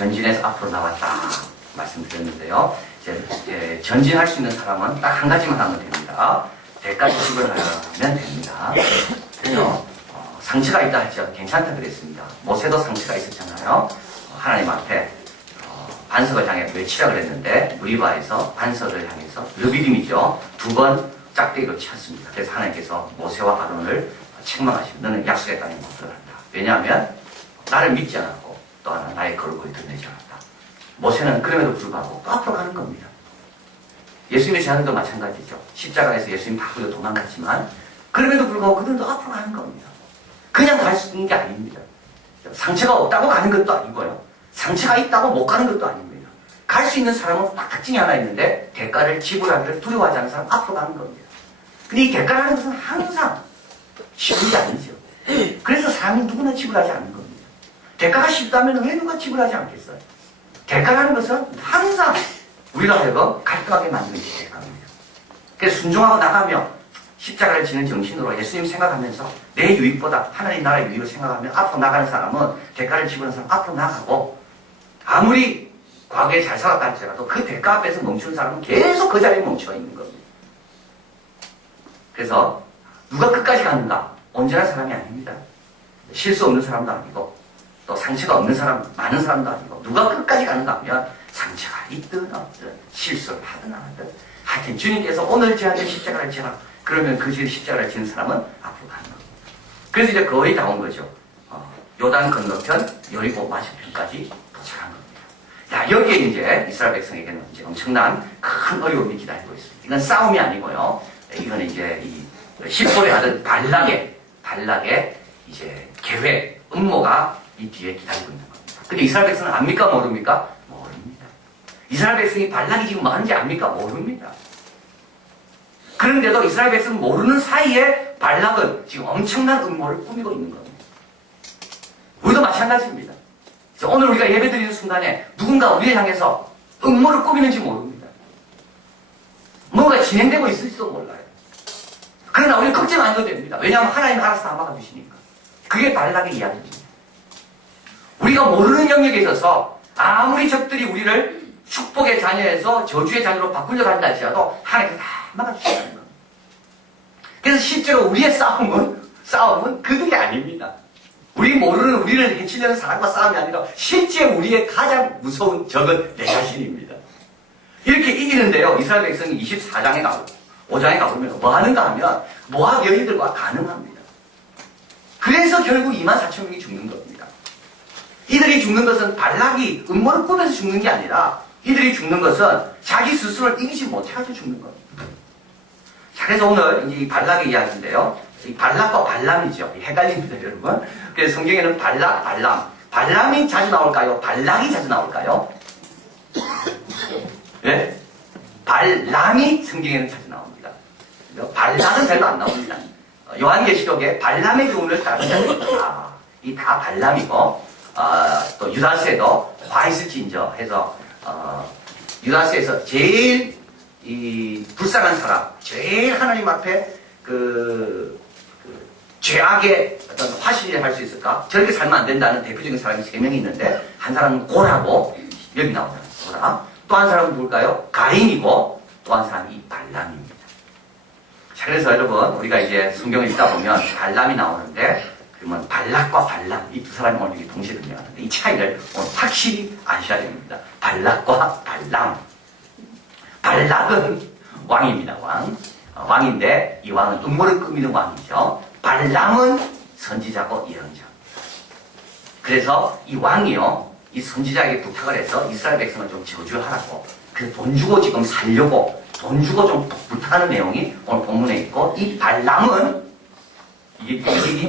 전진해서 앞으로 나왔다 말씀드렸는데요. 이제 전진할 수 있는 사람은 딱 한 가지만 하면 됩니다. 대가 지불을 하면 됩니다. 그래서 상처가 있다 하죠. 괜찮다 그랬습니다. 모세도 상처가 있었잖아요. 하나님 앞에 반석을 향해 외치라 그랬는데 무리바에서 반석을 향해서 르비딤이죠. 2번 짝대기로 쳤습니다. 그래서 하나님께서 모세와 아론을 책망하시고 너는 약속의 땅에 못 들어간다. 왜냐하면 나를 믿지 않았고 또 하나 나의 거룩을 드러내지 않았다. 모세는 그럼에도 불구하고 또 앞으로 가는 겁니다. 예수님의 제안도 마찬가지죠. 십자가에서 예수님 바꾸려 도망갔지만 그럼에도 불구하고 그들도 앞으로 가는 겁니다. 그냥 갈 수 있는 게 아닙니다. 상처가 없다고 가는 것도 아니고요. 상처가 있다고 못 가는 것도 아닙니다. 갈 수 있는 사람은 딱 특징이 하나 있는데 대가를 지불하기를 두려워하지 않는 사람 앞으로 가는 겁니다. 근데 이 대가라는 것은 항상 쉬운 게 아니죠. 그래서 사람이 누구나 지불하지 않는 겁니다. 대가가 쉽다면 왜 누가 지불하지 않겠어요? 대가라는 것은 항상 우리가 하여금 갈등하게 만드는 게 대가입니다. 그래서 순종하고 나가며 십자가를 지는 정신으로 예수님 생각하면서 내 유익보다 하나님 나라의 유익을 생각하며 앞으로 나가는 사람은 대가를 지불하는 사람 앞으로 나가고 아무리 과거에 잘 살았다 할지라도 그 대가 앞에서 멈춘 사람은 계속 그 자리에 멈춰 있는 겁니다. 그래서 누가 끝까지 가는가? 온전한 사람이 아닙니다. 실수 없는 사람도 아니고 또 상처가 없는 사람, 많은 사람도 아니고 누가 끝까지 가는가 하면 상처가 있든 없든 실수를 하든 안 하든 하여튼 주님께서 오늘 제한된 십자가를 지라 그러면 그 십자가를 지는 사람은 앞으로 가는 겁니다. 그래서 이제 거의 다 온 거죠. 요단 건너편, 여리고 맞은편까지 도착한 겁니다. 자, 여기에 이제 이스라엘 백성에게는 이제 엄청난 큰 어려움이 기다리고 있습니다. 이건 싸움이 아니고요. 이건 이제 이 십볼에 하던 발락의 이제 계획, 음모가 이 뒤에 기다리고 있는 겁니다. 근데 이스라엘 백성은 압니까? 모릅니까? 모릅니다. 이스라엘 백성이 발락이 지금 뭐 하는지 압니까? 모릅니다. 그런데도 이스라엘 백성은 모르는 사이에 발락은 지금 엄청난 음모를 꾸미고 있는 겁니다. 우리도 마찬가지입니다. 오늘 우리가 예배드리는 순간에 누군가 우리를 향해서 음모를 꾸미는지 모릅니다. 뭔가 진행되고 있을지도 몰라요. 그러나 우리는 걱정 안 해도 됩니다. 왜냐하면 하나님 알아서 다 막아주시니까. 그게 발락의 이야기입니다. 우리가 모르는 영역에 있어서 아무리 적들이 우리를 축복의 자녀에서 저주의 자녀로 바꾸려고 한다 할지라도 하나님께서 다 막아주신다는 겁니다. 그래서 실제로 우리의 싸움은 그들이 아닙니다. 우리를 해치려는 사람과 싸움이 아니라 실제 우리의 가장 무서운 적은 내 자신입니다. 이렇게 이기는데요. 이스라엘 백성이 24장에 가고 5장에 가보면 뭐 하는가 하면 모압 여인들과 가늠합니다. 그래서 결국 24,000명이 죽는 겁니다. 이들이 죽는 것은 발락이 음모를 꾸며서 죽는 게 아니라 이들이 죽는 것은 자기 스스로를 이기지 못해가지고 죽는 겁니다. 자, 그래서 오늘 이제 이 발락의 이야기인데요. 이 발락과 발람이죠. 헷갈립니다, 여러분. 그래서 성경에는 발락, 발람. 발람이 자주 나올까요? 발락이 자주 나올까요? 네? 발람이 성경에는 자주 나옵니다. 발락은 별로 안 나옵니다. 요한계시록에 발람의 교훈을 따르는 이 다 발람이고, 또 유다스에도 바이스진저 해서, 유다스에서 제일 불쌍한 사람, 제일 하나님 앞에 죄악의 어떤 화신을 할 수 있을까? 저렇게 살면 안 된다는 대표적인 사람이 3명이 있는데, 한 사람은 고라고, 여기 나오잖아요. 고라. 또 한 사람은 누굴까요? 가인이고, 또 한 사람이 이 발람입니다. 자, 그래서 여러분, 우리가 이제 성경을 읽다 보면 발람이 나오는데, 그러면 발락과 발람, 이 두 사람이 오늘 동시에 등장하는데, 이 차이를 오늘 확실히 아셔야 됩니다. 발락과 발람. 발락은 왕입니다, 왕. 왕인데, 이 왕은 음모를 꾸미는 왕이죠. 발람은 선지자고 예언자. 그래서 이 왕이요, 이 선지자에게 부탁을 해서 이스라엘 백성을 좀 저주하라고. 그래서 돈 주고 지금 살려고, 돈 주고 좀 부탁하는 내용이 오늘 본문에 있고, 이 발람은, 이게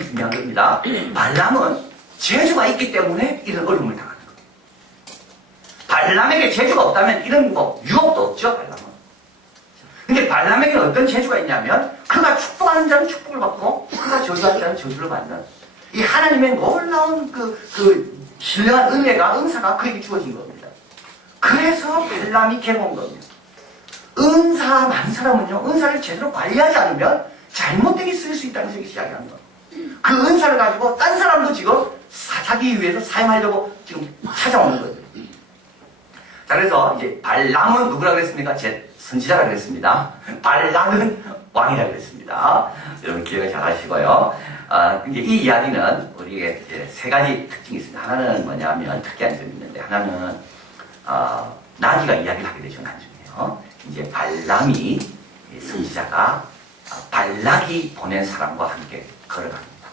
중요한 겁니다. 발람은 재주가 있기 때문에 이런 어려움을 당하는 겁니다. 발람에게 재주가 없다면 이런 유혹도 없죠, 발람은. 근데 발람에게는 어떤 재주가 있냐면 그가 축복하는 자는 축복을 받고 그가 저주하는 자는 저주를 받는 이 하나님의 놀라운 신령한 은사가 그에게 주어진 겁니다. 그래서 발람이 개모은 겁니다. 은사 많은 사람은요, 은사를 제대로 관리하지 않으면 잘못되게 쓸 수 있다는 것을 이야기하는 겁니다. 그 은사를 가지고 딴 사람도 지금 자기 위해서 사용하려고 지금 찾아오는 거죠. 자, 그래서 이제 발람은 누구라 그랬습니까? 제 선지자라 그랬습니다. 발락은 왕이라 그랬습니다. 여러분 기억을 잘 하시고요. 이제 이 이야기는 우리에게 이제 세 가지 특징이 있습니다. 하나는 뭐냐면 특이한 점이 있는데, 하나는 나귀가 이야기를 하게 되죠. 나중에요. 이제 발람이 선지자가 발락이 보낸 사람과 함께 걸어갑니다.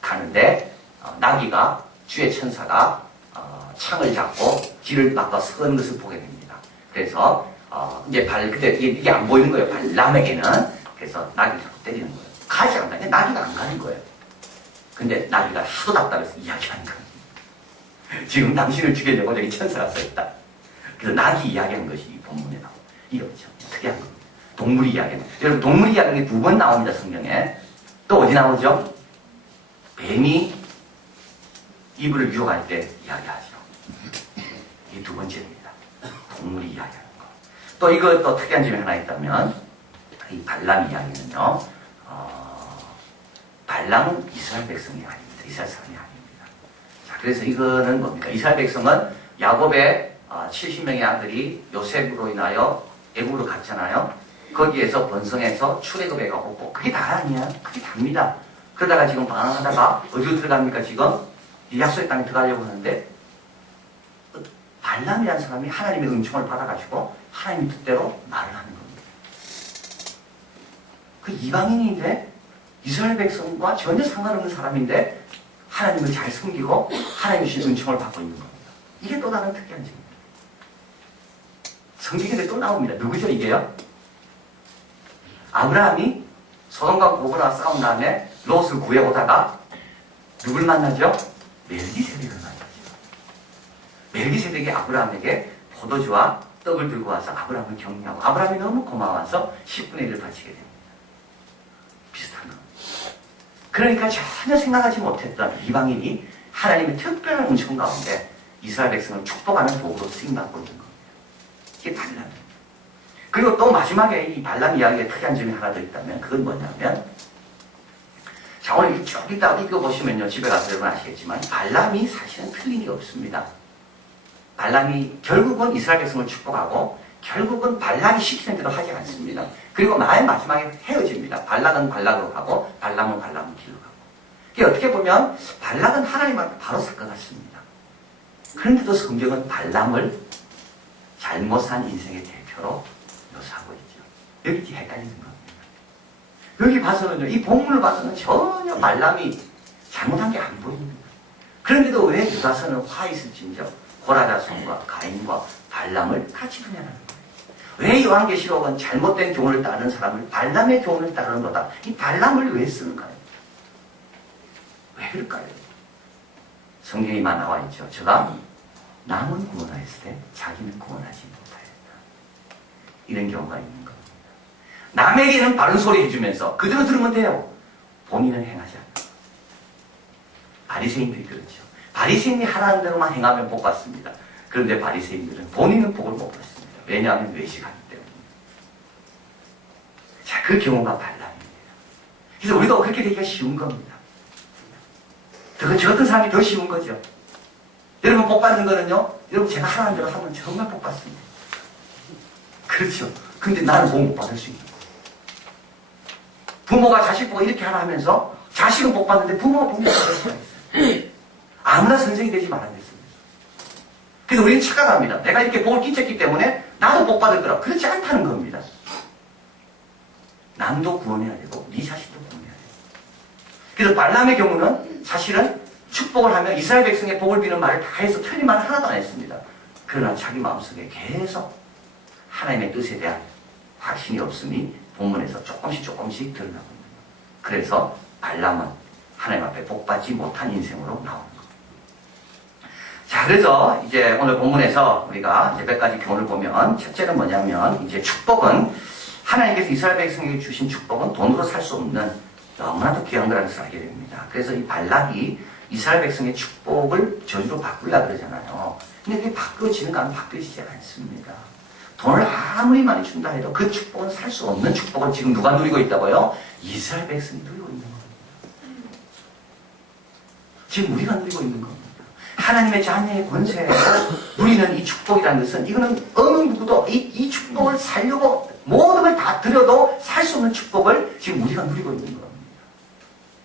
가는데 나귀가 주의 천사가 창을 잡고 길을 막아 서는 것을 보게 됩니다. 그래서 이제 근데 이게 안 보이는 거예요. 발람에게는. 그래서 나귀를 자꾸 때리는 거예요. 가지 않는다. 나귀가 안 가는 거예요. 근데 나귀가 하도 답답해서 이야기하는 거예요. 지금 당신을 죽이려고 저기 천사가 써있다. 그래서 나귀 이야기하는 것이 이 본문에 나오고, 이거 참 특이한 겁니다. 동물 이야기는. 여러분, 동물 이야기는 2번 나옵니다, 성경에. 또 어디 나오죠? 뱀이 이불을 유혹할 때 이야기하죠. 이게 2번째입니다. 동물이 이야기하는 거. 또 이거 또 특이한 점이 하나 있다면, 이 발람 이야기는요, 발람은 이스라엘 백성이 아닙니다. 이스라엘 사람이 아닙니다. 자, 그래서 이거는 뭡니까? 이스라엘 백성은 야곱의 70명의 아들이 요셉으로 인하여 애굽으로 갔잖아요. 거기에서 번성해서 출애굽에 가고, 그게 다 아니야. 그게 답니다. 그러다가 지금 방황하다가 어디로 들어갑니까? 지금 이 약속의 땅에 들어가려고 하는데, 발람이라는 사람이 하나님의 은총을 받아가지고 하나님 뜻대로 말을 하는 겁니다. 그 이방인인데 이스라엘 백성과 전혀 상관없는 사람인데 하나님을 잘 섬기고 하나님 주신 은총을 받고 있는 겁니다. 이게 또 다른 특이한 점입니다. 성경에 또 나옵니다. 누구죠 이게요? 아브라함이 소돔과 고모라 싸운 다음에 롯을 구해오다가 누굴 만나죠? 멜기세덱을 만나죠. 멜기세덱이 아브라함에게 포도주와 떡을 들고 와서 아브라함을 격려하고, 아브라함이 너무 고마워서 10분의 1을 바치게 됩니다. 비슷한 겁니다. 그러니까 전혀 생각하지 못했던 이방인이 하나님의 특별한 은총 가운데 이스라엘 백성을 축복하는 도구로 쓰임받고 있는 겁니다. 이게 발람입니다. 그리고 또 마지막에 이 발람 이야기에 특이한 점이 하나 더 있다면, 그건 뭐냐면, 자, 오늘 쭉 읽어보시면요, 집에 가서 여러분 아시겠지만 발람이 사실은 틀린 게 없습니다. 발람이 결국은 이스라엘 백성을 축복하고 결국은 발락이 시키는 대로 하지 않습니다. 그리고 맨 마지막에 헤어집니다. 발락은 발락으로 가고 발람은 발람은 길로 가고. 이게 어떻게 보면 발락은 하나님한테 바로 살 것 같습니다. 그런데도 성경은 발람을 잘못 산 인생의 대표로 묘사하고 있죠. 여기 헷갈리는 겁니다. 여기 봐서는요, 이 본문을 봐서는 전혀 발람이 잘못한 게 안 보입니다. 그런데도 왜 유다서는 화 있을진저 고라자손과 가인과 발람을 같이 분야하는 거예요. 왜 요한계시록은 잘못된 교훈을 따르는 사람을 발람의 교훈을 따르는 거다. 이 발람을 왜 쓰는가요? 왜 그럴까요? 성경에만 나와 있죠. 저가 남은 구원하였을 때 자기는 구원하지 못하였다. 이런 경우가 있는 겁니다. 남에게는 바른 소리 해주면서 그대로 들으면 돼요. 본인은 행하지 않는다. 바리새인들이 그렇죠. 바리새인이 하라는 대로만 행하면 복 받습니다. 그런데 바리새인들은 본인은 복을 못 받습니다. 왜냐하면 외식하기 때문에. 자, 그 경우가 발람입니다. 그래서 우리도 그렇게 되기가 쉬운 겁니다. 저 같은 사람이 더 쉬운 거죠. 여러분 복 받는 거는요, 여러분 제가 하라는 대로 하면 정말 복 받습니다. 그렇죠. 근데 나는 복 못 받을 수 있는 거예요. 부모가 자식 보고 이렇게 하라 하면서 자식은 복 받는데 부모가 복 못 받을 수가 있어요. 아무나 선생이 되지 말아야겠습니다. 그래서 우리는 착각합니다. 내가 이렇게 복을 끼쳤기 때문에 나도 복 받을 거라. 그렇지 않다는 겁니다. 남도 구원해야 되고 네 자식도 구원해야 돼요. 그래서 발람의 경우는 사실은 축복을 하면 이스라엘 백성의 복을 비는 말을 다 해서 틀린 말을 하나도 안 했습니다. 그러나 자기 마음속에 계속 하나님의 뜻에 대한 확신이 없음이 본문에서 조금씩 드러나고 있는 거예요. 그래서 발람은 하나님 앞에 복받지 못한 인생으로 나오는 거예요. 자, 그래서 이제 오늘 본문에서 우리가 이제 몇 가지 교훈을 보면, 첫째는 뭐냐면, 이제 축복은, 하나님께서 이스라엘 백성에게 주신 축복은 돈으로 살 수 없는 너무나도 귀한 거라는 것을 알게 됩니다. 그래서 이 발락이 이스라엘 백성의 축복을 저주로 바꾸려고 그러잖아요. 근데 그게 바뀌어지는가 하면 바뀌어지지 않습니다. 돈을 아무리 많이 준다 해도 그 축복은 살 수 없는 축복을 지금 누가 누리고 있다고요? 이스라엘 백성이 누리고 있는 겁니다. 지금 우리가 누리고 있는 겁니다. 하나님의 자녀의 권세로 누리는 이 축복이라는 것은 이거는 어느 누구도 이 축복을 살려고 모든 걸 다 들여도 살 수 없는 축복을 지금 우리가 누리고 있는 겁니다.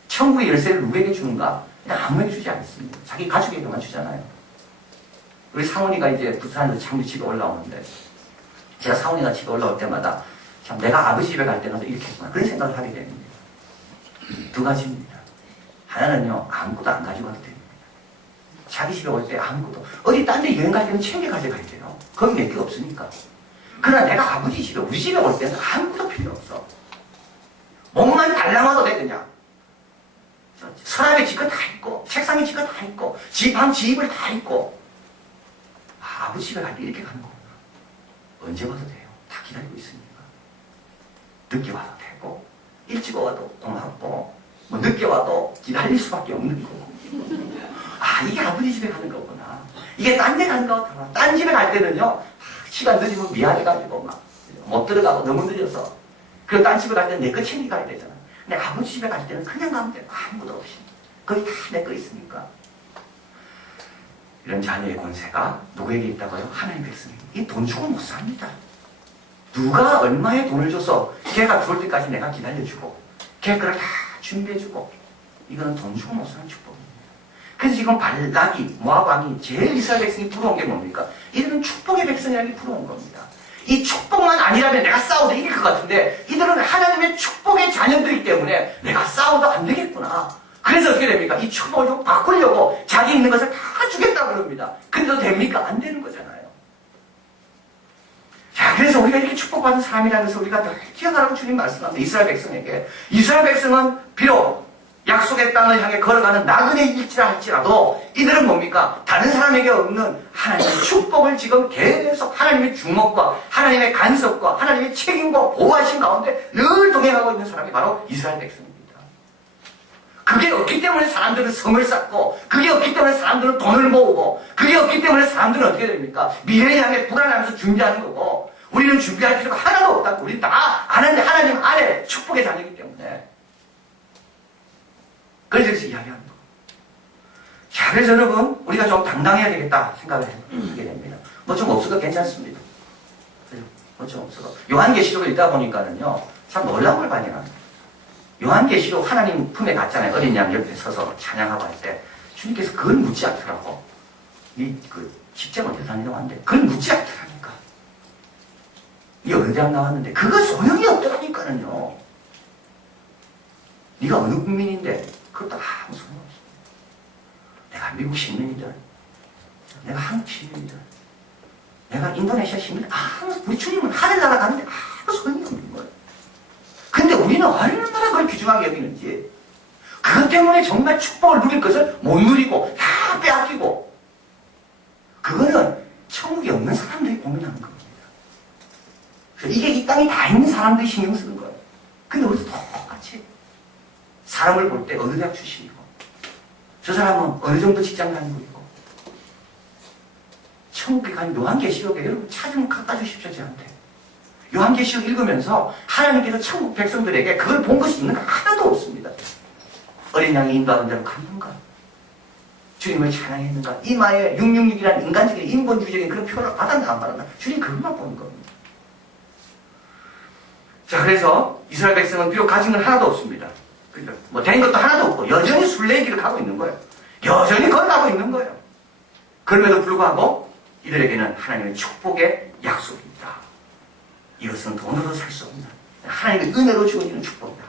천국의 열쇠를 누구에게 주는가? 그냥 아무에게 주지 않습니다. 자기 가족에게만 주잖아요. 우리 상훈이가 이제 부산에서 참 집에 올라오는데 제가 상훈이가 집에 올라올 때마다 참 내가 아버지 집에 갈 때는 이렇게 했구나 그런 생각을 하게 됩니다. 두 가지입니다. 하나는요 아무것도 안 가지고 와도 됩니다. 자기 집에 올 때 아무것도 어디 딴 데 여행 갈 때는 챙겨 가져가야 돼요. 거기 몇 개 없으니까. 그러나 내가 아버지 집에 우리 집에 올 때는 아무것도 필요 없어. 몸만 달랑와도 돼 그냥. 서랍에 지거 다 있고 책상에 지거 다 있고 방 지입을 다 있고 아버지 집에 갈 때 이렇게 가는 거구나. 언제 와도 돼요. 다 기다리고 있으니까. 늦게 와도 되고 일찍 와도 고맙고 뭐 늦게 와도 기다릴 수밖에 없는 거고. 아 이게 아버지 집에 가는 거구나. 이게 딴 데 가는 거구나. 딴 집에 갈 때는요 시간 늦으면 미안해가지고 막 못 들어가고 너무 늦어서 그리고 딴 집에 갈 때는 내 거 챙겨가야 되잖아. 근데 아버지 집에 갈 때는 그냥 가면 돼. 아무것도 없이. 거기 다 내 거 있으니까. 이런 자녀의 권세가 누구에게 있다고요? 하나님 백성에게. 이 돈 주고 못 삽니다. 누가 얼마의 돈을 줘서 걔가 들어올 때까지 내가 기다려주고 걔 그걸 다 준비해주고 이거는 돈 주고 못 사는 축복입니다. 그래서 지금 발락이 모압 왕이 제일 이스라엘 백성이 부러운 게 뭡니까? 이들은 축복의 백성이라는 게 부러운 겁니다. 이 축복만 아니라면 내가 싸워도 이길 것 같은데 이들은 하나님의 축복의 자녀들이기 때문에 내가 싸워도 안 되겠구나. 그래서 어떻게 됩니까? 이 축복을 좀 바꾸려고 자기 있는 것을 다 주겠다고 그럽니다. 근데도 됩니까? 안 되는 거잖아요. 자, 그래서 우리가 이렇게 축복받은 사람이라는 것을 우리가 늘 기억하라고 주님 말씀합니다. 이스라엘 백성에게. 이스라엘 백성은 비록 약속의 땅을 향해 걸어가는 나그네 일지라 할지라도 이들은 뭡니까? 다른 사람에게 없는 하나님의 축복을 지금 계속 하나님의 주목과 하나님의 간섭과 하나님의 책임과 보호하신 가운데 늘 동행하고 있는 사람이 바로 이스라엘 백성입니다. 그게 없기 때문에 사람들은 성을 쌓고 그게 없기 때문에 사람들은 돈을 모으고 그게 없기 때문에 사람들은 어떻게 됩니까? 미래를 향해 불안하면서 준비하는 거고 우리는 준비할 필요가 하나도 없다고. 우리는 다 아는데 하나님 안에 축복의 자녀이기 때문에 그래서 이야기하는 거. 자, 그래서 여러분, 우리가 좀 당당해야 되겠다 생각을 하게 됩니다. 뭐 좀 없어도 괜찮습니다. 뭐 좀 없어도. 요한계시록을 읽다 보니까는요, 참 놀라운 걸 발견합니다. 요한계시록 하나님 품에 갔잖아요. 어린 양 옆에 서서 찬양하고 할 때, 주님께서 그걸 묻지 않더라고. 직접 어디서 다니려고 그걸 묻지 않더라니까. 이 어느 대학 나왔는데, 그거 소용이 없더라니까는요. 네가 어느 국민인데, 그것도 아무 소용없어. 내가 미국 시민이든, 내가 한국 시민이든, 내가 인도네시아 시민이든, 우리 주님은 하늘나라 가는데 아무 소용이 없는 거예요. 근데 우리는 얼마나 그걸 귀중하게 여기는지, 그것 때문에 정말 축복을 누릴 것을 못 누리고, 다 빼앗기고, 그거는 천국이 없는 사람들이 고민하는 겁니다. 그래서 이게 이 땅에 다 있는 사람들이 신경 쓰는 거예요. 근데 우리도 똑같이, 사람을 볼 때 어느 대학 출신이고 저 사람은 어느 정도 직장 다니고 있고 천국에 간 요한계시록에 여러분 찾으면 갖다 주십시오 저한테. 요한계시록 읽으면서 하나님께서 천국 백성들에게 그걸 본 것이 있는 거 하나도 없습니다. 어린 양이 인도하는 대로 갔는가? 주님을 찬양했는가? 이마에 666이라는 인간적인 인본주의적인 그런 표현을 받았나 안 받았나? 주님 그것만 보는 겁니다. 자, 그래서 이스라엘 백성은 비록 가진 건 하나도 없습니다. 뭐 된 것도 하나도 없고 여전히 순례의 길을 가고 있는 거예요. 여전히 걸어가고 있는 거예요. 그럼에도 불구하고 이들에게는 하나님의 축복의 약속이 있다. 이것은 돈으로 살 수 없는 하나님의 은혜로 주어지는 축복이다.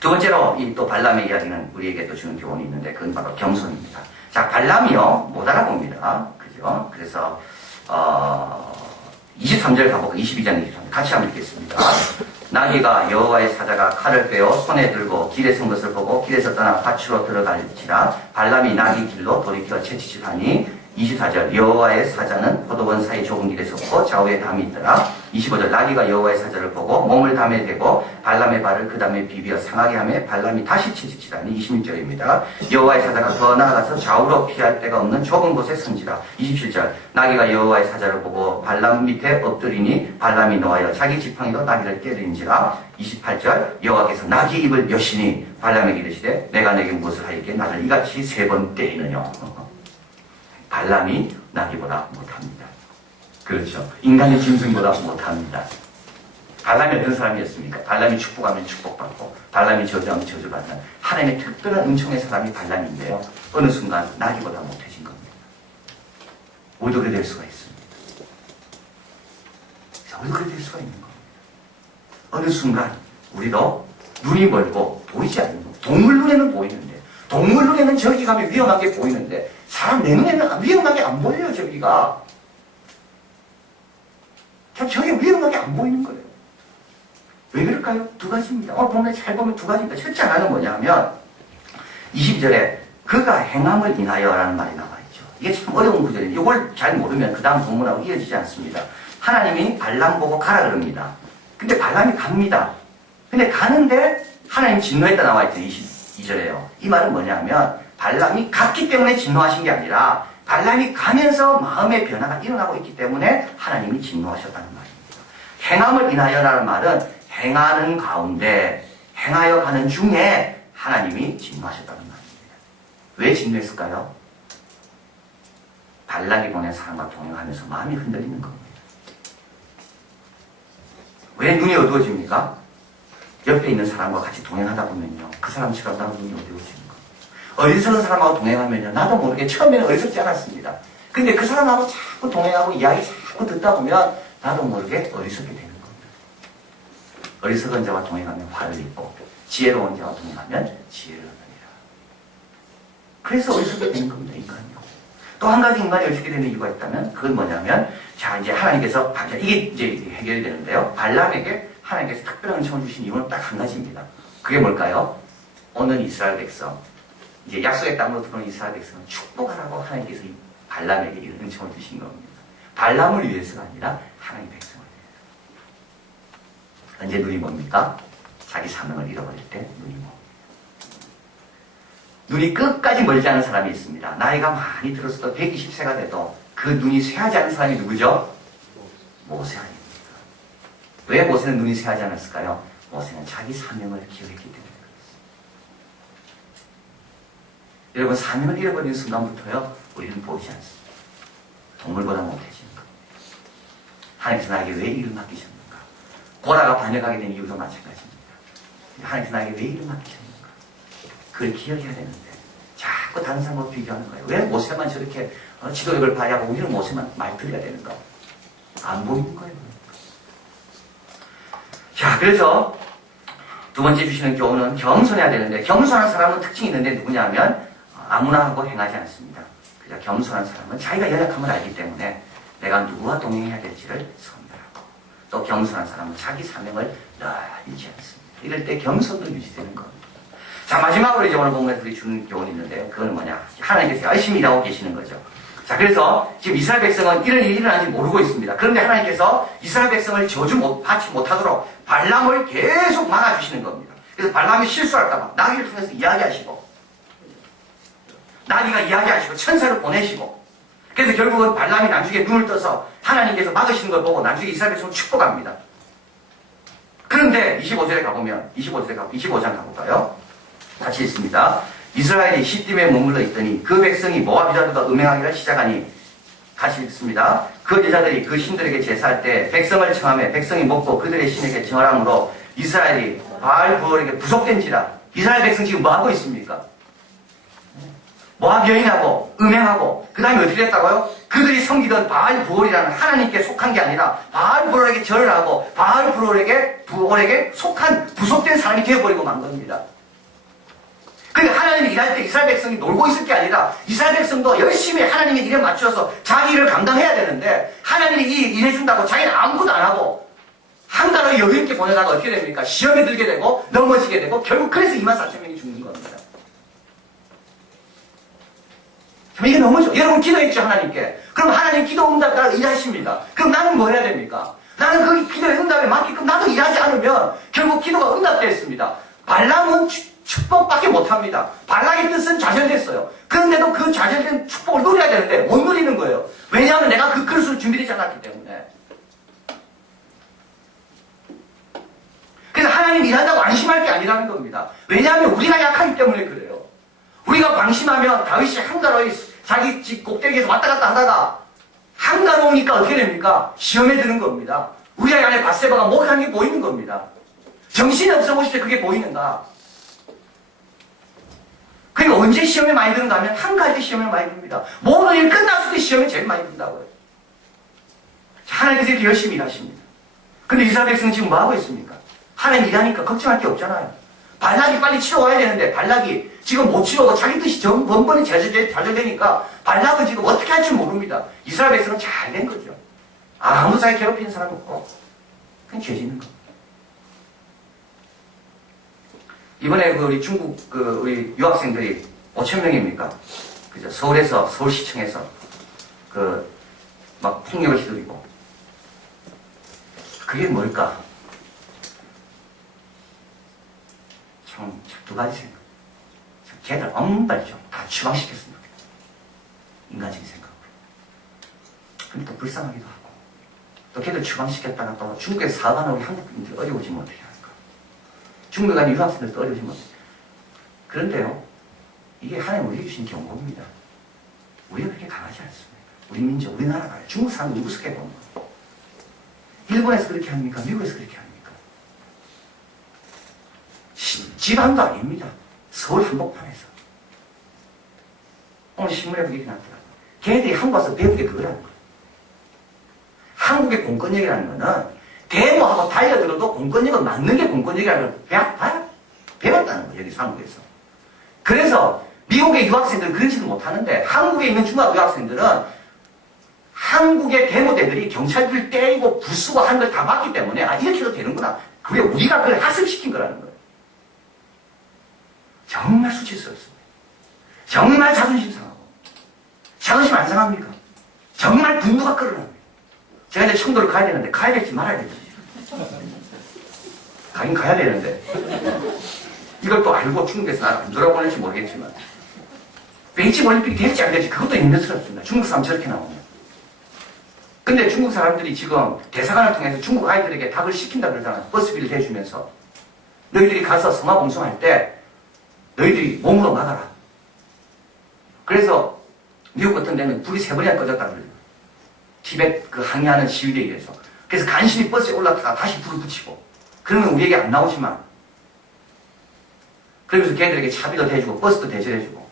두 번째로 이 또 발람의 이야기는 우리에게 또 주는 교훈이 있는데 그건 바로 겸손입니다. 자, 발람이요 못 알아봅니다. 그죠? 그래서 23절 가보고 22장 23절 같이 한번 읽겠습니다. 나귀가 여호와의 사자가 칼을 빼어 손에 들고 길에 선 것을 보고 길에서 떠나 밭으로 들어갈지라 발람이 나귀 길로 돌이켜 채찍질하니 24절 여호와의 사자는 포도원 사이 좁은 길에 섰고 좌우에 담이 있더라. 25절 나귀가 여호와의 사자를 보고 몸을 담에 대고 발람의 발을 그 담에 비비어 상하게 하며 발람이 다시 채찍질하니 26절입니다. 여호와의 사자가 더 나아가서 좌우로 피할 데가 없는 좁은 곳에 선지라. 27절 나귀가 여호와의 사자를 보고 발람 밑에 엎드리니 발람이 노하여 자기 지팡이로 나귀를 때리는지라. 28절 여호와께서 나귀 입을 여시니 발람에게 이르시되 내가 내게 무엇을 하였기에 나를 이같이 3번 때리느냐. 발람이 나귀보다 못합니다. 그렇죠. 인간의 짐승보다 못합니다. 발람이 어떤 사람이었습니까? 발람이 축복하면 축복받고 발람이 저주하면 저주받는 하나님의 특별한 은총의 사람이 발람인데요. 어느 순간 나귀보다 못해진 겁니다. 우리도 그렇게 될 수가 있습니다. 우리도 그렇게 될 수가 있는 겁니다. 어느 순간 우리도 눈이 멀고 보이지 않는 거. 동물 눈에는 보이는데 동물 눈에는 저기 가면 위험하게 보이는데 사람 내 눈에는 위험하게 안 보여요. 저기가 참 저게 위험하게 안 보이는 거예요. 왜 그럴까요? 두 가지입니다. 오늘 보면 잘 보면 두 가지입니다. 첫째 하나는 뭐냐면 20절에 그가 행함을 인하여라는 말이 나와 있죠. 이게 참 어려운 구절인데 이걸 잘 모르면 그 다음 본문하고 이어지지 않습니다. 하나님이 발람 보고 가라 그럽니다. 근데 발람이 갑니다. 근데 가는데 하나님 진노했다 나와 있죠. 22절에요. 이 말은 뭐냐면 발람이 갔기 때문에 진노하신 게 아니라 발람이 가면서 마음의 변화가 일어나고 있기 때문에 하나님이 진노하셨다는 말입니다. 행함을 인하여라는 말은 행하는 가운데 행하여 가는 중에 하나님이 진노하셨다는 말입니다. 왜 진노했을까요? 발람이 보낸 사람과 동행하면서 마음이 흔들리는 겁니다. 왜 눈이 어두워집니까? 옆에 있는 사람과 같이 동행하다 보면요. 그 사람처럼 나도 눈이 어두워지는 겁니다. 어리석은 사람하고 동행하면요. 나도 모르게 처음에는 어리석지 않았습니다. 근데 그 사람하고 자꾸 동행하고 이야기 자꾸 듣다 보면 나도 모르게 어리석게 되는 겁니다. 어리석은 자와 동행하면 화를 입고 지혜로운 자와 동행하면 지혜를 얻으리라. 그래서 어리석게 되는 겁니다. 인간이요. 또 한 가지 인간이 어리석게 되는 이유가 있다면 그건 뭐냐면 자 이제 하나님께서 이게 이제 해결이 되는데요. 발람에게 하나님께서 특별한 은총을 주신 이유는 딱 한 가지입니다. 그게 뭘까요? 오늘 이스라엘 백성 이제 약속의 땅으로 들어온 이스라엘 백성을 축복하라고 하나님께서 이 발람에게 이런 은총을 주신 겁니다. 발람을 위해서가 아니라 하나님 백성을 위해서. 언제 눈이 뭡니까? 자기 사명을 잃어버릴 때 눈이 뭡니다. 눈이 끝까지 멀지 않은 사람이 있습니다. 나이가 많이 들었어도 120세가 돼도 그 눈이 쇠하지 않은 사람이 누구죠? 모세 아닙니까? 왜 모세는 눈이 쇠하지 않았을까요? 모세는 자기 사명을 기억했기 때문에 그렇습니다. 여러분 사명을 잃어버리는 순간부터요 우리는 보이지 않습니다. 동물보다 못해지는 겁니다. 하나님께서 나에게 왜 일을 맡기셨는가? 고라가 반역하게 된 이유도 마찬가지입니다. 하나님께서 나에게 왜 일을 맡기셨는가? 그걸 기억해야 되는데 자꾸 다른 사람하고 비교하는 거예요. 왜 모세만 저렇게 지도력을 발휘하고 우리는 모세만 말 들어야 되는가? 안 보이는 거예요. 자, 그래서 두 번째 주시는 교훈은 겸손해야 되는데 겸손한 사람은 특징이 있는데 누구냐면 아무나 하고 행하지 않습니다. 그래서 겸손한 사람은 자기가 연약함을 알기 때문에 내가 누구와 동행해야 될지를 선별하고 또 겸손한 사람은 자기 사명을 늘 잃지 않습니다. 이럴 때 겸손도 유지되는 겁니다. 자, 마지막으로 이제 오늘 본문에서 우리 주는 교훈이 있는데요. 그건 뭐냐? 하나님께서 열심히 일하고 계시는 거죠. 자, 그래서 지금 이스라엘 백성은 이런 일이 일어나는지 모르고 있습니다. 그런데 하나님께서 이스라엘 백성을 받지 못하도록 발람을 계속 막아주시는 겁니다. 그래서 발람이 실수할까봐 나귀를 통해서 이야기하시고 나귀가 이야기하시고 천사를 보내시고 그래서 결국은 발람이 나중에 눈을 떠서 하나님께서 막으시는 걸 보고 나중에 이스라엘 백성을 축복합니다. 그런데 25장 가볼까요? 같이 있습니다. 이스라엘이 시딤에 머물러 있더니 그 백성이 모압 여자들과 음행하기를 시작하니 같이 읽습니다. 그 여자들이 그 신들에게 제사할 때 백성을 청하며 백성이 먹고 그들의 신에게 정하므로 이스라엘이 바알 부올에게 부속된지라. 이스라엘 백성 지금 뭐 하고 있습니까? 모압 여인하고 음행하고 그 다음에 어떻게 됐다고요? 그들이 섬기던 바알 부올이라는 하나님께 속한 게 아니라 바알 부올에게 절을 하고 바알 부올에게 속한 부속된 사람이 되어버리고 만 겁니다. 그러니까 하나님이 일할 때 이스라엘 백성이 놀고 있을 게 아니라 이스라엘 백성도 열심히 하나님의 일에 맞춰서 자기 일을 감당해야 되는데 하나님이 이 일해준다고 자기는 아무것도 안 하고 한 달을 여유 있게 보내다가 어떻게 됩니까? 시험에 들게 되고 넘어지게 되고 결국 그래서 24,000명이 죽는 겁니다. 이게 너무죠. 여러분 기도했죠 하나님께. 그럼 하나님 기도 응답 따라 일하십니다. 그럼 나는 뭐 해야 됩니까? 나는 그 기도의 응답에 맞게끔 나도 일하지 않으면 결국 기도가 응답됐습니다. 발람은 축복밖에 못합니다. 발락의 뜻은 좌절됐어요. 그런데도 그 좌절된 축복을 누려야 되는데 못 누리는 거예요. 왜냐하면 내가 그 그릇을 준비되지 않았기 때문에. 그래서 하나님이 일한다고 안심할 게 아니라는 겁니다. 왜냐하면 우리가 약하기 때문에 그래요. 우리가 방심하면 다윗이 한 달의 자기 집 꼭대기에서 왔다 갔다 하다가 한강 오니까 어떻게 됩니까? 시험에 드는 겁니다. 우리 아이 안에 바세바가 목욕하는 게 보이는 겁니다. 정신이 없어 보실 때 그게 보이는가? 그러니까 언제 시험에 많이 드는가 하면 한가할 때 시험에 많이 듭니다. 모든 일 끝났을 때 시험에 제일 많이 든다고요. 하나님께서 이렇게 열심히 일하십니다. 근데 이스라엘 백성은 지금 뭐하고 있습니까? 하나님 일하니까 걱정할 게 없잖아요. 발락이 빨리 치러와야 되는데 발락이 지금 못 치러고 자기 뜻이 번번이 좌절되니까 발락은 지금 어떻게 할지 모릅니다. 이스라엘 백성은 잘 된 거죠. 아무도 자기 괴롭히는 사람 없고 그냥 죄 짓는 거. 이번에 우리 중국 우리 유학생들이 5,000명입니까? 그죠? 서울에서 서울시청에서 막 폭력을 휘두르고 그게 뭘까? 참 두 가지 생각. 걔들 엄발죠. 다 추방시켰습니다. 인간적인 생각으로. 근데 또 불쌍하기도 하고. 또 걔들 추방시켰다가 또 중국에서 사업하는 우리 한국인들 어려워지면 어떻게 할까? 중국에 가는 유학생들도 어려워지면 어떻게 할까? 그런데요, 이게 하나님 우리에게 주신 경고입니다. 우리가 그렇게 강하지 않습니다. 우리 민족, 우리나라가 중국 사람들 우습게 보는 거예요. 일본에서 그렇게 합니까? 미국에서 그렇게 합니까? 지방도 아닙니다. 서울 한복판에서. 오늘 신문에 그렇게 나왔더라고요. 걔네들이 한국 와서 배운 게 그거라는 거예요. 한국의 공권력이라는 거는 데모하고 달려들어도 공권력은 맞는 게 공권력이라는 걸 배웠다는 거예요. 여기서 한국에서. 그래서 미국의 유학생들은 그런 짓을 못하는데 한국에 있는 중학 유학생들은 한국의 데모대들이 경찰들 때리고 부수고 하는 걸 다 봤기 때문에 이렇게 해도 되는구나. 그게 우리가 그걸 학습시킨 거라는 거예요. 정말 수치스럽습니다. 정말 자존심 상하고. 자존심 안 상합니까? 정말 분노가 끓어납니다. 제가 이제 청도를 가야 되는데 가야 될지 말아야 될지. 가긴 가야 되는데 이걸 또 알고 중국에서 나를 안 돌아보낼지 모르겠지만 베이징 올림픽이 될지 안 될지 그것도 힘들었습니다. 중국 사람 저렇게 나오면. 근데 중국 사람들이 지금 대사관을 통해서 중국 아이들에게 답을 시킨다 그러잖아요. 버스비를 대주면서. 너희들이 가서 성화봉송할 때 너희들이 몸으로 막아라. 그래서 미국 같은 데는 불이 3번이나 꺼졌다 그래요. 티벳 항의하는 시위대에 의해서. 그래서 간신히 버스에 올라타가 다시 불을 붙이고. 그러면 우리에게 안 나오지만. 그러면서 걔들에게 차비도 대주고 버스도 대절해주고.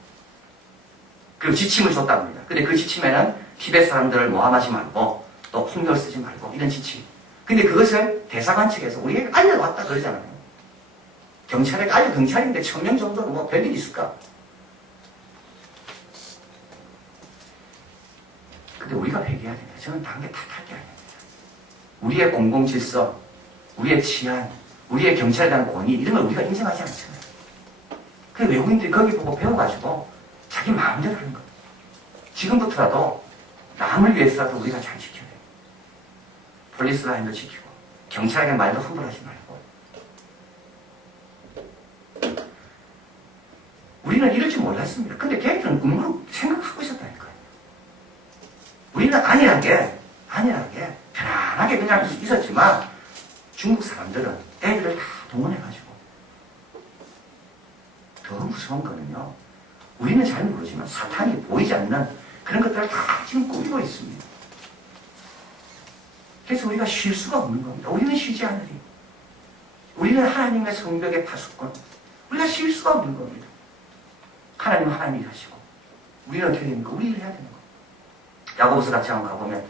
그리고 지침을 줬다고 합니다. 근데 그 지침에는 티벳 사람들을 모함하지 말고 또 폭력을 쓰지 말고 이런 지침. 근데 그것을 대사관 측에서 우리에게 알려왔다 그러잖아요. 경찰에게 경찰인데 1,000명 정도는 뭐 별일 있을까? 근데 우리가 회개해야 됩니다. 저는 다른 게 탓할 게 아닙니다. 우리의 공공질서, 우리의 치안, 우리의 경찰에 대한 권위 이런 걸 우리가 인정하지 않잖아요. 그래서 외국인들이 거기 보고 배워가지고 자기 마음대로 하는 거예요. 지금부터라도 남을 위해서라도 우리가 잘 지켜야 돼요. 폴리스 라인도 지키고 경찰에게 말도 함부로 하지 말고. 우리는 이럴 줄 몰랐습니다. 근데 걔들은 음모로 생각하고 있었다니까요. 우리는 안일하게 편안하게 그냥 있었지만 중국 사람들은 애들을 다 동원해가지고 더 무서운 거는요. 우리는 잘 모르지만 사탄이 보이지 않는 그런 것들을 다 지금 꾸미고 있습니다. 그래서 우리가 쉴 수가 없는 겁니다. 우리는 쉬지 않으리. 우리는 하나님의 성벽의 파수꾼. 우리가 쉴 수가 없는 겁니다. 하나님은 하나님이 하시고 우리는 어떻게 됩니까? 우리 일을 해야 되는 거예요. 야고보서 같이 한번 가보면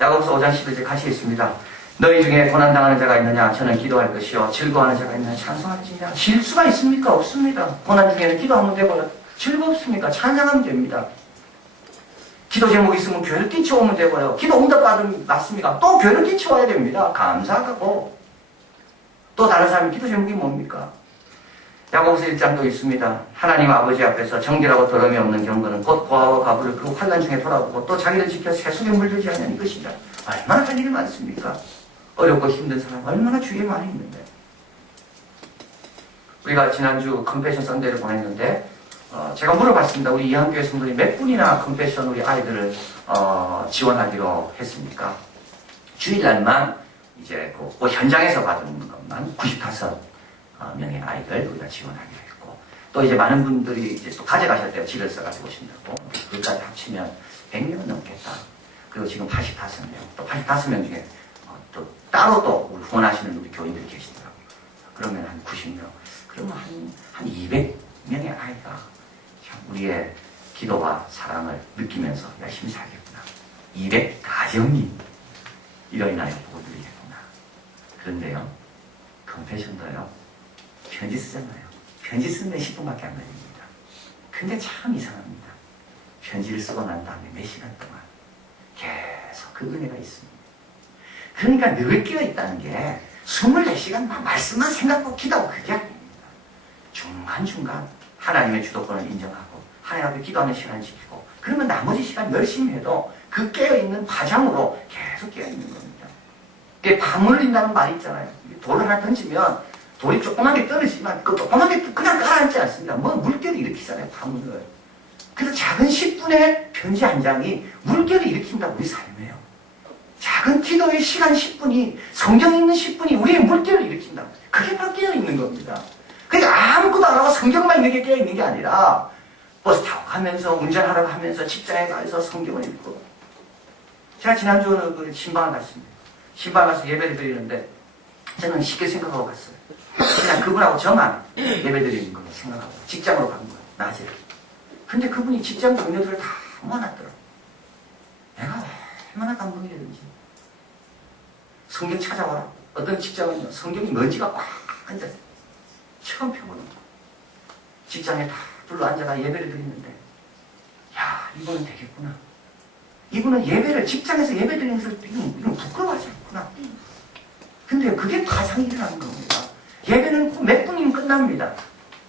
야고보서 5장 11절 같이 있습니다. 너희 중에 고난당하는 자가 있느냐? 저는 기도할 것이요 즐거워하는 자가 있느냐? 찬송할지니라. 쉴 수가 있습니까? 없습니다. 고난 중에는 기도하면 되고요. 즐겁습니까? 찬양하면 됩니다. 기도 제목이 있으면 교회를 뛰쳐오면 되고요. 기도 응답받으면 맞습니까? 또 교회를 뛰쳐와야 됩니다. 감사하고. 또 다른 사람이 기도 제목이 뭡니까? 야고보서 1장도 있습니다. 하나님 아버지 앞에서 정결하고 더러움이 없는 경건은 곧 고아와 과부를 그 환난 중에 돌아보고 또 자기를 지켜 세속에 물들지 않는 것이다. 얼마나 할 일이 많습니까? 어렵고 힘든 사람 얼마나 주위에 많이 있는데. 우리가 지난주 컴패션 썬데이를 보냈는데 제가 물어봤습니다. 우리 이한교회 성도들이 몇 분이나 컴패션 우리 아이들을 지원하기로 했습니까? 주일날만 이제 그 현장에서 받은 것만 95명의 아이들 우리가 지원하기로 했고 또 이제 많은 분들이 이제 또 가져가셨대요. 집을 써가지고 오신다고. 그것까지 합치면 100명은 넘겠다. 그리고 지금 85명, 또 85명 중에 또 따로 또 후원하시는 우리 교인들이 계시더라고요. 그러면 한 90명. 그러면 한 200명의 아이가 참 우리의 기도와 사랑을 느끼면서 열심히 살겠구나. 200가정이 이런 인하여 보고 드리겠구나. 그런데요, 컨페션도요, 편지 쓰잖아요. 편지 쓰는데 10분밖에 안 걸립니다. 근데 참 이상합니다. 편지를 쓰고 난 다음에 몇 시간 동안 계속 그 은혜가 있습니다. 그러니까 늘 깨어있다는 게 24시간 말씀만 생각하고 기도하고 그게 아닙니다. 중간중간 하나님의 주도권을 인정하고 하나님 앞에 기도하는 시간을 지키고 그러면 나머지 시간 열심히 해도 그 깨어있는 과정으로 계속 깨어있는 겁니다. 이게 파물린다는 말이 있잖아요. 돌을 하나 던지면 돌이 조그맣게 떨어지지만 그 조그맣게 그냥 가라앉지 않습니다. 뭐 물결을 일으키잖아요. 파물을. 그래서 작은 10분의 편지 한 장이 물결을 일으킨다 우리 삶이에요. 작은 기도의 시간 10분이 성경 읽는 10분이 우리의 물결을 일으킨다. 그게 바로 깨어있는 겁니다. 그러니까 아무것도 안 하고 성경만 읽는 게 깨어있는 게 아니라 버스 타고 가면서 운전하러 가면서 직장에 가서 성경을 읽고 제가 지난주에는 그 신방을 갔습니다. 신방을 가서 예배를 드리는데 저는 쉽게 생각하고 갔어요. 그냥 그분하고 저만 예배 드리는 걸 생각하고 직장으로 간 거예요. 낮에. 근데 그분이 직장 동료들을 다 모아놨더라고요. 내가 얼마나 감동이 되는지. 성경 찾아와라. 어떤 직장은요, 성경이 먼지가 꽉 앉아있어요. 처음 펴보는 거. 직장에 다 둘러 앉아가 예배를 드리는데, 야, 이거는 되겠구나. 이분은 예배를, 직장에서 예배 드리는 것을 이건 부끄러워하지 않구나. 근데 그게 파장이 일어나는 겁니다. 예배는 몇 분이면 끝납니다.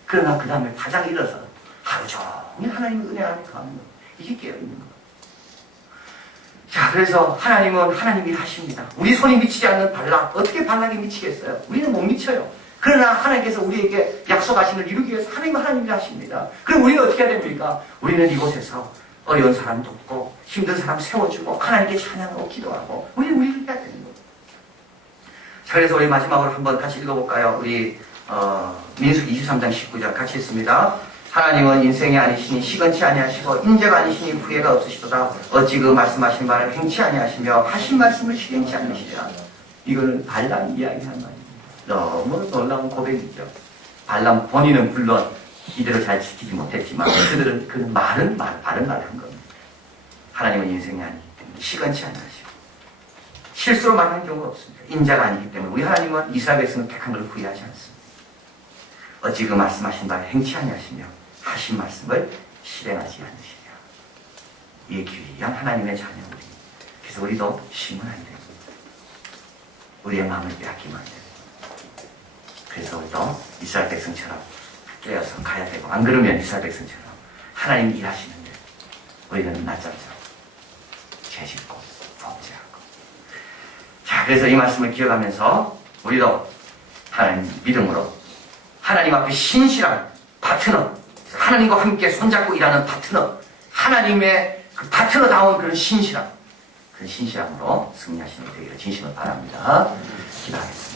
그러나 그 다음에 파장이 일어서 하루 종일 하나님의 은혜 안에 거하는 거. 이게 깨어있는 거. 자, 그래서 하나님은 하나님이 하십니다. 우리 손이 미치지 않는 발락, 어떻게 발락이 미치겠어요? 우리는 못 미쳐요. 그러나 하나님께서 우리에게 약속하신 걸 이루기 위해서 하나님은 하나님이 하십니다. 그럼 우리는 어떻게 해야 됩니까? 우리는 이곳에서 어려운 사람 돕고 힘든 사람 세워주고 하나님께 찬양하고 기도하고 우리는 우리를 해야 되는 거예요. 자, 그래서 우리 마지막으로 한번 같이 읽어볼까요? 우리 민수기 23장 19절 같이 읽습니다. 하나님은 인생이 아니시니 시건치 아니하시고 인재가 아니시니 후회가 없으시도다. 어찌 그 말씀하신 말을 행치 아니하시며 하신 말씀을 실행치 않으시랴. 이거는 발람 이야기하는 말입니다. 너무 놀라운 고백이죠. 발람 본인은 물론 이대로 잘 지키지 못했지만 그들은 그 바른 말을 한 겁니다. 하나님은 인생이 아니기 때문에 시건치 아니하시고 실수로 말하는 경우가 없습니다. 인자가 아니기 때문에 우리 하나님은 이스라엘 백성을 택한 걸 후회하지 않습니다. 어찌 그 말씀하신 바를 행치 아니하시며 하신 말씀을 실행하지 않으시냐. 이 귀한 하나님의 자녀들이. 그래서 우리도 쉬면 안 됩니다. 우리의 마음을 빼앗기면 안 됩니다. 그래서 우리도 이스라엘 백성처럼 깨어서 가야 되고 안 그러면 이스라엘 백성처럼 하나님이 일하시는데 우리는 낮잠자고 죄짓고 범죄하고. 자, 그래서 이 말씀을 기억하면서 우리도 하나님 믿음으로 하나님 앞에 신실한 파트너, 하나님과 함께 손잡고 일하는 파트너, 하나님의 그 파트너다운 그런 신실함, 그런 신실함으로 승리하시는 되기를 진심으로 바랍니다. 기도하겠습니다.